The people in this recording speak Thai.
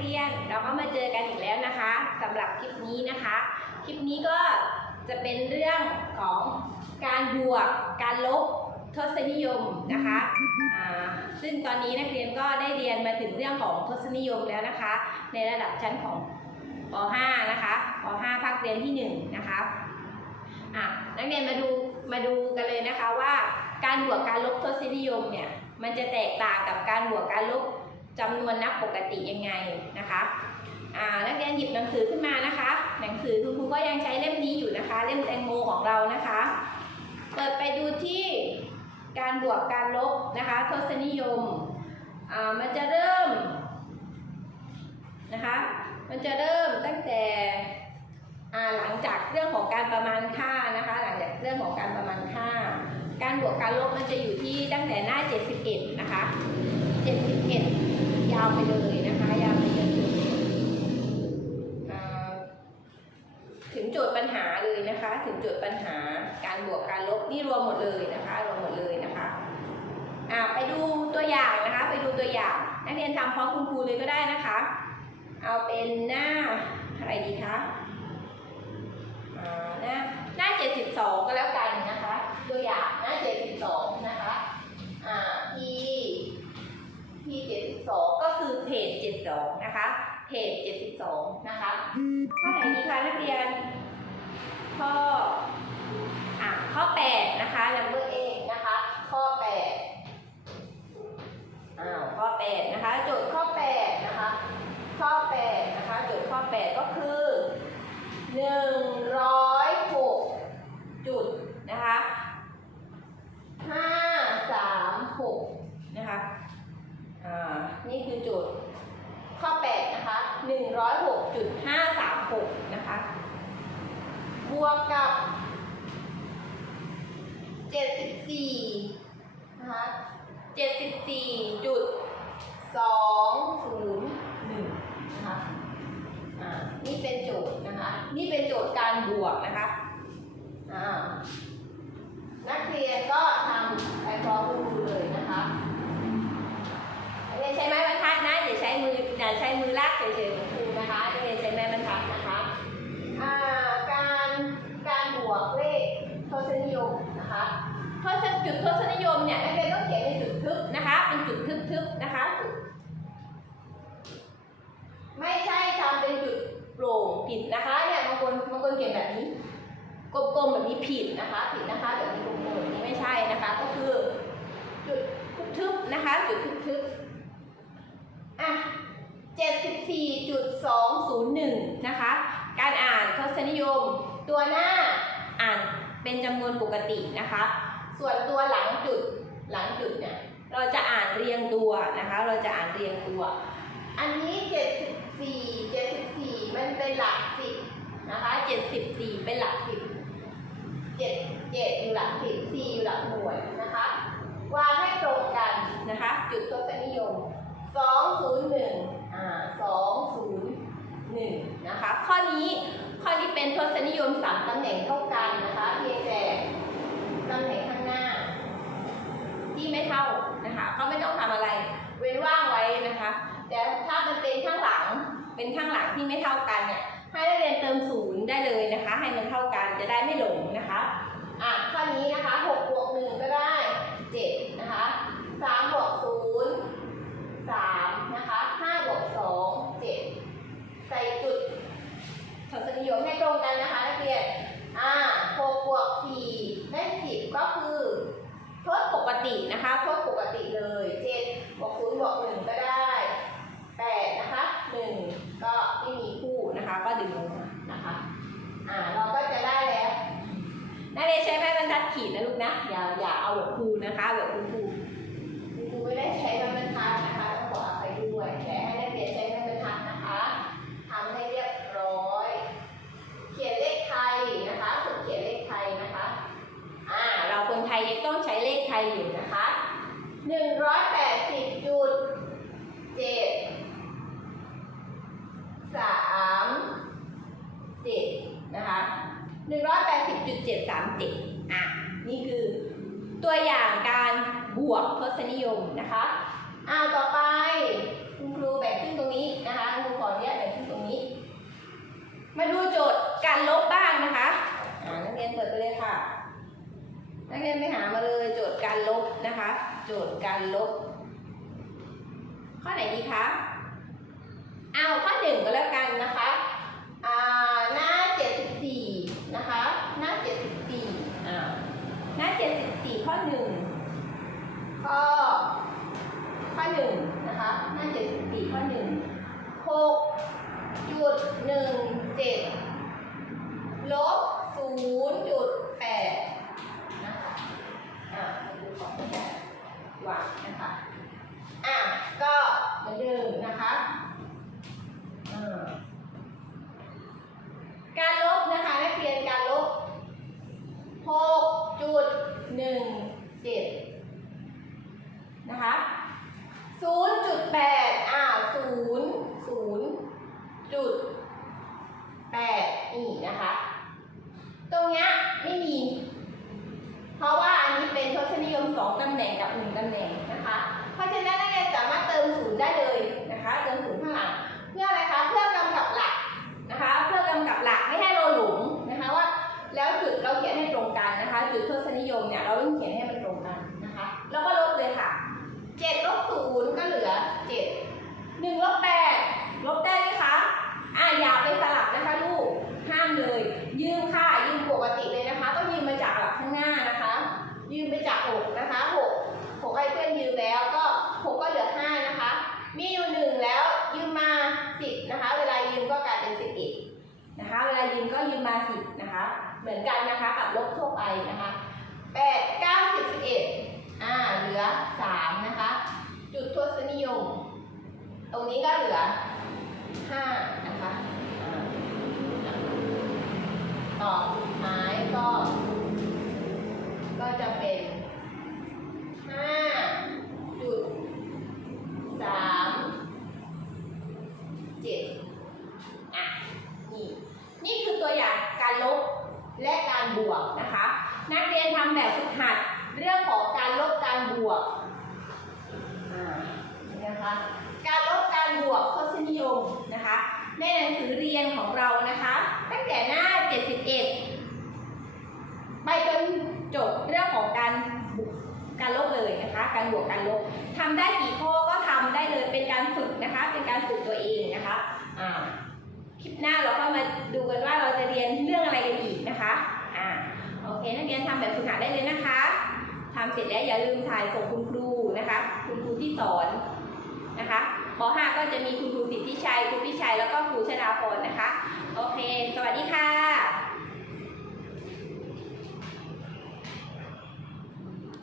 เรียน เราก็มาเจอกันอีกแล้วนะคะสำหรับคลิปนี้นะคะ คลิปนี้ก็จะเป็นเรื่องของการบวก การลบทศนิยมนะคะซึ่งตอนนี้นักเรียนก็ได้เรียนมาถึงเรื่องของทศนิยมแล้วนะคะ ในระดับชั้นของป .5 นะคะป .5 ภาคเรียนที่ 1 นะคะะนักเรียนมาดูมาดูกันเลยนะคะว่าการบวกการลบทศนิยมเนี่ยมันจะแตกต่างกับการบวกการลบ จำนวนนับปกติยังไงนะคะนักเรียนหยิบหนังสือขึ้นมานะคะ หนังสือคุณครูก็ยังใช้เล่มนี้อยู่นะคะ เล่มแตงโมของเรานะคะ เปิดไปดูที่การบวกการลบนะคะทศนิยมมันจะเริ่มนะคะ มันจะเริ่มตั้งแต่หลังจากเรื่องของการประมาณค่านะคะ หลังจากเรื่องของการประมาณค่า การบวกการลบมันจะอยู่ที่ตั้งแต่หน้า 71 นะคะ 71ยาวไปเลยนะคะยาวไปจนถึงถึงโจทย์ปัญหาเลยนะคะ ถึงโจทย์ปัญหาการบวกการลบนี่รวมหมดเลยนะคะรวมหมดเลยนะคะอ่าไปดูตัวอย่างนะคะ ไปดูตัวอย่าง นักเรียนทำพร้อมคุณครูเลยก็ได้นะคะ เอาเป็นหน้าอะไรดีคะอ่าหน้าหน้า 72 ก็แล้วกันนะคะ ตัวอย่างหน้า 72 นะคะอ่าที่ที่72 ก็คือเพจ 72 นะคะ เพจ 72 นะคะ ข้อไหนดีคะนักเรียน ข้ออะข้อ 8 นะคะ number 8 นะคะ ข้อ 8 อ้าว ข้อ 8 นะคะ โจทย์ข้อ 8 นะคะ ข้อ 8 นะคะ โจทย์ข้อ 8 ก็คือ 106 จุดนะคะ536 นะคะ อ่า นี่คือโจทย์ ข้อ8นะคะ106.536นะคะบวกกับ 74นะคะ74จุดสองศูนย์หนึ่งนะคะอ่านี่เป็นโจทย์นะคะ นี่เป็นโจทย์การบวกนะคะ อ่า นักเรียนก็ทำไปพร้อมคุณครูเลยนะคะนักเรียนใช้ไม้บรรทัดนะอย่าใช้มืออย่าใช้มือลากเฉยๆของครูนะคะนักเรียนใช้ไม้บรรทัดนะคะ อ่า การการบวกเลขทศนิยมนะคะทศจุดทศนิยมเนี่ยนักเรียนต้องเขียนเป็นจุดทึบนะคะ เป็นจุดทึบๆนะคะ ไม่ใช่ทำเป็นจุดโปร่ง ผิดนะคะเนี่ยบางคนบางคนเขียนแบบนี้กลมๆแบบนี้ผิดนะคะ ผิดนะคะแบบนี้กลมๆแบบนี้ไม่ใช่นะคะ ก็คือจุดทึบนะคะจุดทึบๆอะ74.201นะคะ การอ่านทศนิยม ตัวหน้าอ่านเป็นจำนวนปกตินะคะ ส่วนตัวหลังจุดหลังจุดเนี่ยเราจะอ่านเรียงตัวนะคะ เราจะอ่านเรียงตัว อันนี้ 7 เป็นหลักสิบนะคะ74เป็นหลักสิบ7 7อยู่หลักสิบ4อยู่หลักหน่วยนะคะวางให้ตรงกันนะคะ จุดทศนิยม201อ่า201นะคะ ข้อนี้ข้อนี้เป็นทศนิยมสามตำแหน่งเท่ากันนะคะเพียงแต่ตำแหน่งข้างหน้า ที่ไม่เท่านะคะ ก็ไม่ต้องทำอะไร เว้นว่างไว้นะคะ แต่ถ้ามันเป็นข้างหลัง เป็นข้างหลังที่ไม่เท่ากันเนี่ยให้นักเรียนเติมศูนย์ได้เลยนะคะ ให้มันเท่ากันจะได้ไม่หลงนะคะอะข้อนี้นะคะ6บวก1ก็ได้7นะคะ3บวก0 3นย์สนะคะ5บวก2 7ใส่จุดทศนิยมให้ตรงกันนะคะนักเรียนอ่า6บวก4ได้10ก็คือทดปกตินะคะทดปกติเลย7บวก0บวก1ก็ได้ 8 นะคะ 1 ก็ไม่มีคู่นะคะ ก็ดึงลงมานะคะอ่าเราก็จะได้แล้วนักเรียนใช้ไม้บรรทัดขีดนะลูกนะอย่าอย่าเอาแบบครูนะคะแบบครูครูคุณครูไม่ได้ใช้บรรทัดนะคะต้องบอกไปด้วยแต่ให้นักเรียนใช้ไม้บรรทัดนะคะทำให้เรียบร้อย เขียนเลขไทยนะคะฝึกเขียนเลขไทยนะคะ อ่า เราคนไทยยังต้องใช้เลขไทยอยู่นะคะหนึ่งร้อยแปดสิบจุดเจ็ดสามเจ็ดนะคะ 180.737อะนี่คือตัวอย่างการบวกทศนิยมนะคะอ่าต่อไปคุณครูแบ่งขึ้นตรงนี้นะคะคุณครูขออนุญาตแบ่งขึ้นตรงนี้ มาดูโจทย์การลบบ้างนะคะอ่านักเรียนเปิดไปเลยค่ะนักเรียนไปหามาเลยโจทย์การลบนะคะ โจทย์การลบ ข้อไหนดีคะเอาข้อหนึ่งก็แล้วกันนะคะอ่าหน้าเจ็ดสิบสี่นะคะ หน้าเจ็ดสิบสี่อ่าหน้าเจ็ดสิบสี่ข้อ หนึ่งข้อข้อหนึ่งนะคะหน้าเจ็ดสิบสี่ข้อหนึ่งหกจุดหนึ่งเจ็ดลบศูนย์จุดแปดนะคะอ่ามาดูของที่ได้วางนะคะ อะก็เหมือนเดิมนะคะอ่าการลบนะคะนักเรียนการลบหกจุดหนึ่งเจ็ดนะคะศูนย์จุดแปดอ่าศูนย์ศูนย์จุดแปดนี่นะคะ ตรงเนี้ยไม่มี เพราะว่าอันนี้เป็นทศนิยมสองตำแหน่งกับหนึ่งตำแหน่งนะคะ เพราะฉะนั้นนักเรียนสามารถเติมศูนย์ได้เลยนะคะ เติมศูนย์ข้างหลังเพื่ออะไรคะเพื่อกำกับหลักนะคะ เพื่อกำกับหลักไม่ให้เราหลงนะคะว่า แล้วจุดเราเขียนให้ตรงกันนะคะ จุดทศนิยมเนี่ยเราต้องเขียนให้มันตรงกันนะคะ แล้วก็ลบเลยค่ะเจ็ดลบศูนย์ก็เหลือเจ็ดหนึ่งลบแปดลบได้ไหมคะอะอย่าไปสลับนะคะลูกห้ามเลย ยืมค่ะยืมปกติเลยนะคะต้องยืมมาจากหลักข้างหน้านะคะ ยืมไปจากหกนะคะหกหกให้เพื่อนยืมแล้วก็หกก็เหลือห้านะคะ มีอยู่หนึ่งแล้วยืมมาสิบนะคะ เวลายืมก็กลายเป็นสิบเอ็ดนะคะ เวลายืมก็ยืมมาสิบนะคะ เหมือนกันนะคะกับลบทั่วไปนะคะแปดเก้าสิบสิบเอ็ดอ่าเหลือสามนะคะ จุดทศนิยม ต รงนี้ก็เหลือห้านะคะต่อสุดท้ายก็ ก็จะเป็นห้าจุดสามเจ็ดอะ นี่ นี่คือตัวอย่างการลบและการบวกนะคะ นักเรียนทำแบบฝึกหัดเรื่องของการลบการบวก อ่านะคะ บวกทศนิยมนะคะ ในหนังสือเรียนของเรานะคะ ตั้งแต่หน้า 71 ไปจนจบเรื่องของการบวกการลบเลยนะคะ การบวกการลบทำได้กี่ข้อก็ทำได้เลยเป็นการฝึกนะคะ เป็นการฝึกตัวเองนะคะอ่าคลิปหน้าเราก็มาดูกันว่าเราจะเรียนเรื่องอะไรกันอีกนะคะอ่าโอเคนักเรียนทำแบบฝึกหัดได้เลยนะคะทำเสร็จแล้วอย่าลืมถ่ายส่งคุณครูนะคะ คุณครูที่สอนนะคะ หมอห้าก็จะมีคุณครูสิทธิชัย คุณพิชัย แล้วก็ครูชนาพรนะคะ โอเค สวัสดีค่ะ